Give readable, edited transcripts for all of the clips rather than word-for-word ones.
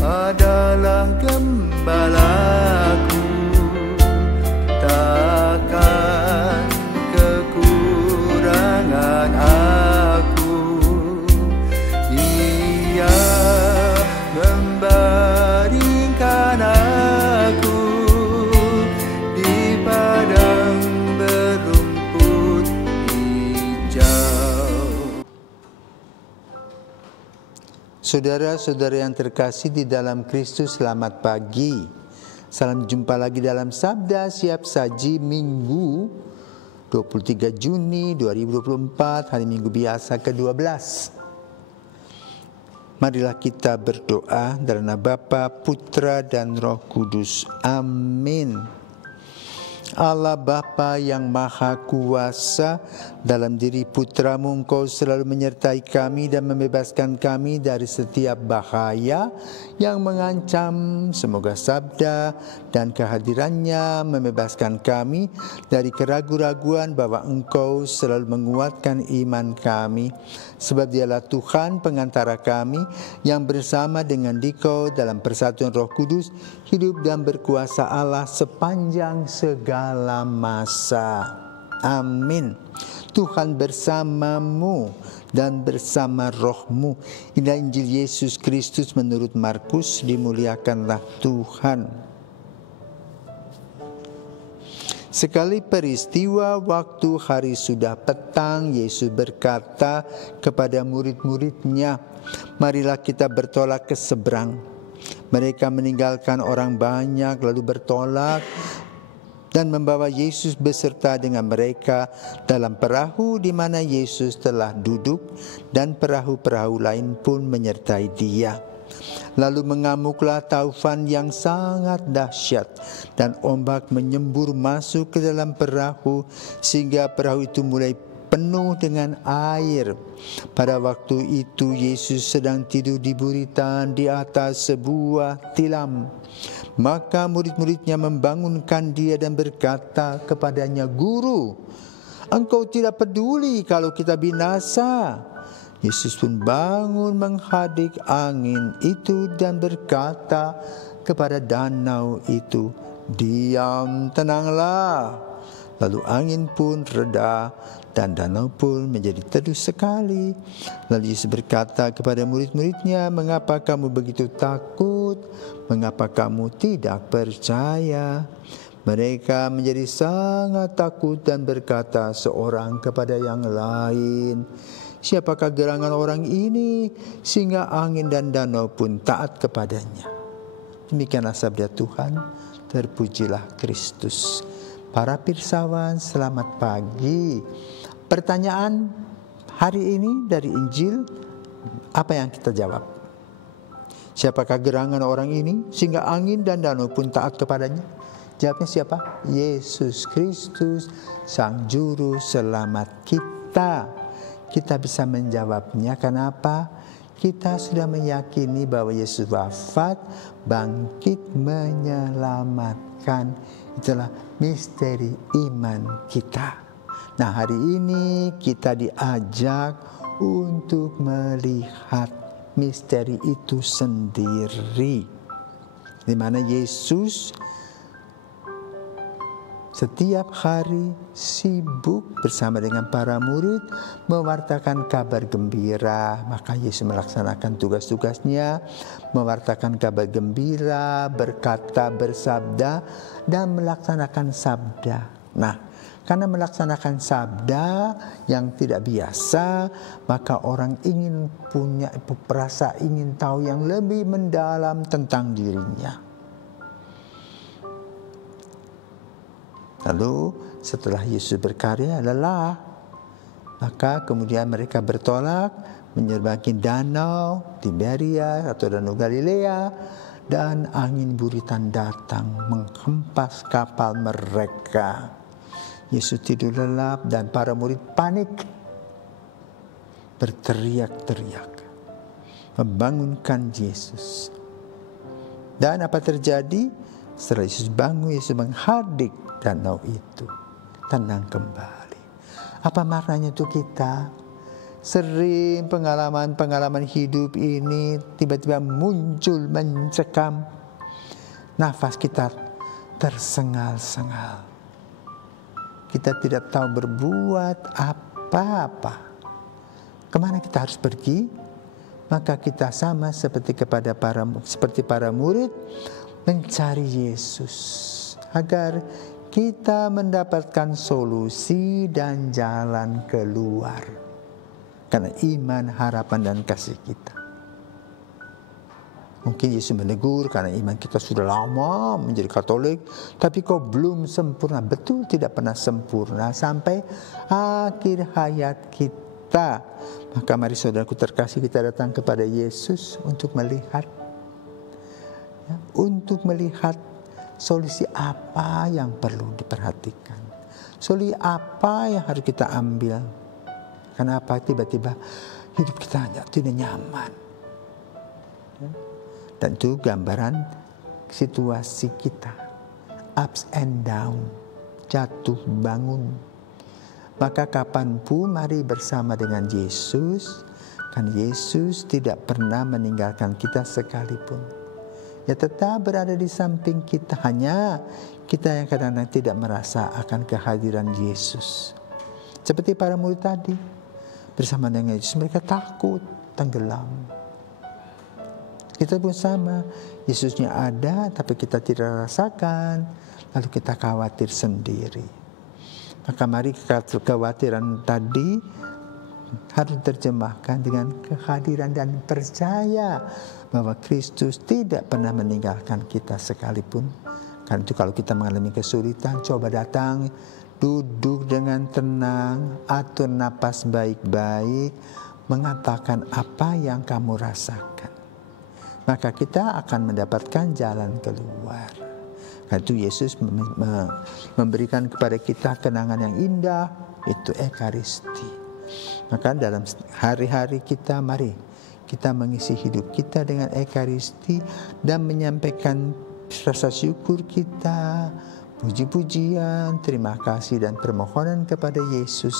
adalah gembalaku, takkan kekurangan aku. Ia membaringkan aku di padang berumput hijau. Saudara-saudara yang terkasih di dalam Kristus, selamat pagi. Salam jumpa lagi dalam Sabda Siap Saji Minggu 23 Juni 2024, hari Minggu biasa ke-12. Marilah kita berdoa dalam nama Bapa, Putra, dan Roh Kudus. Amin. Allah Bapa yang Maha Kuasa, dalam diri Putramu Engkau selalu menyertai kami dan membebaskan kami dari setiap bahaya yang mengancam. Semoga sabda dan kehadirannya membebaskan kami dari keraguan-raguan bahwa Engkau selalu menguatkan iman kami. Sebab Dialah Tuhan pengantara kami yang bersama dengan Dikau dalam persatuan Roh Kudus hidup dan berkuasa Allah sepanjang segala masa. Amin. Tuhan bersamamu dan bersama rohmu. Inilah Injil Yesus Kristus menurut Markus. Dimuliakanlah Tuhan. Sekali peristiwa waktu hari sudah petang, Yesus berkata kepada murid-muridnya, "Marilah kita bertolak ke seberang." Mereka meninggalkan orang banyak lalu bertolak dan membawa Yesus beserta dengan mereka dalam perahu di mana Yesus telah duduk, dan perahu-perahu lain pun menyertai Dia. Lalu mengamuklah taufan yang sangat dahsyat, dan ombak menyembur masuk ke dalam perahu sehingga perahu itu mulai penuh dengan air. Pada waktu itu Yesus sedang tidur di buritan di atas sebuah tilam. Maka murid-muridnya membangunkan Dia dan berkata kepadanya, "Guru, Engkau tidak peduli kalau kita binasa?" Yesus pun bangun menghadik angin itu dan berkata kepada danau itu, "Diam, tenanglah." Lalu angin pun reda dan danau pun menjadi teduh sekali. Lalu Yesus berkata kepada murid-muridnya, "Mengapa kamu begitu takut? Mengapa kamu tidak percaya?" Mereka menjadi sangat takut dan berkata seorang kepada yang lain, "Siapakah gerangan orang ini sehingga angin dan danau pun taat kepadanya?" Demikianlah sabda Tuhan. Terpujilah Kristus. Para pirsawan, selamat pagi. Pertanyaan hari ini dari Injil, apa yang kita jawab? Siapakah gerangan orang ini sehingga angin dan danau pun taat kepadanya? Jawabnya siapa? Yesus Kristus, Sang Juru Selamat kita. Kita bisa menjawabnya. Kenapa? Kita sudah meyakini bahwa Yesus wafat, bangkit, menyelamatkan. Itulah misteri iman kita. Nah, hari ini kita diajak untuk melihat misteri itu sendiri, di mana Yesus setiap hari sibuk bersama dengan para murid mewartakan kabar gembira. Maka Yesus melaksanakan tugas-tugasnya, mewartakan kabar gembira, berkata, bersabda, dan melaksanakan sabda. Nah, karena melaksanakan sabda yang tidak biasa, maka orang ingin punya perasa, ingin tahu yang lebih mendalam tentang dirinya. Lalu setelah Yesus berkarya lelah, maka kemudian mereka bertolak menyerbangi danau Tiberia atau danau Galilea, dan angin buritan datang menghempas kapal mereka. Yesus tidur lelap dan para murid panik, berteriak-teriak membangunkan Yesus. Dan apa terjadi? Setelah Yesus bangun, Yesus menghadik danau itu, tenang kembali. Apa maknanya untuk kita? Sering pengalaman-pengalaman hidup ini tiba-tiba muncul mencekam. Nafas kita tersengal-sengal. Kita tidak tahu berbuat apa-apa. Kemana kita harus pergi? Maka kita sama seperti para murid mencari Yesus agar kita mendapatkan solusi dan jalan keluar. Karena iman, harapan, dan kasih kita. Mungkin Yesus menegur karena iman kita sudah lama menjadi Katolik, tapi kau belum sempurna. Betul, tidak pernah sempurna sampai akhir hayat kita. Maka mari saudaraku terkasih, kita datang kepada Yesus untuk melihat, untuk melihat solusi apa yang perlu diperhatikan, solusi apa yang harus kita ambil. Kenapa tiba-tiba hidup kita tidak nyaman? Dan itu gambaran situasi kita, ups and down, jatuh bangun. Maka kapanpun mari bersama dengan Yesus, kan Yesus tidak pernah meninggalkan kita sekalipun. Ya, tetap berada di samping kita, hanya kita yang kadang-kadang tidak merasa akan kehadiran Yesus. Seperti para murid tadi, bersama dengan Yesus mereka takut tenggelam. Kita pun sama, Yesusnya ada tapi kita tidak rasakan, lalu kita khawatir sendiri. Maka mari kekhawatiran tadi harus diterjemahkan dengan kehadiran dan percaya bahwa Kristus tidak pernah meninggalkan kita sekalipun. Karena itu kalau kita mengalami kesulitan, coba datang, duduk dengan tenang, atur napas baik-baik, mengatakan apa yang kamu rasakan. Maka kita akan mendapatkan jalan keluar. Karena itu Yesus memberikan kepada kita kenangan yang indah, itu Ekaristi. Maka dalam hari-hari kita, mari kita mengisi hidup kita dengan Ekaristi dan menyampaikan rasa syukur kita, puji-pujian, terima kasih dan permohonan kepada Yesus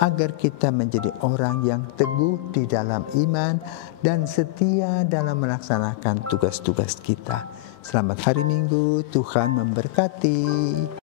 agar kita menjadi orang yang teguh di dalam iman dan setia dalam melaksanakan tugas-tugas kita. Selamat hari Minggu, Tuhan memberkati.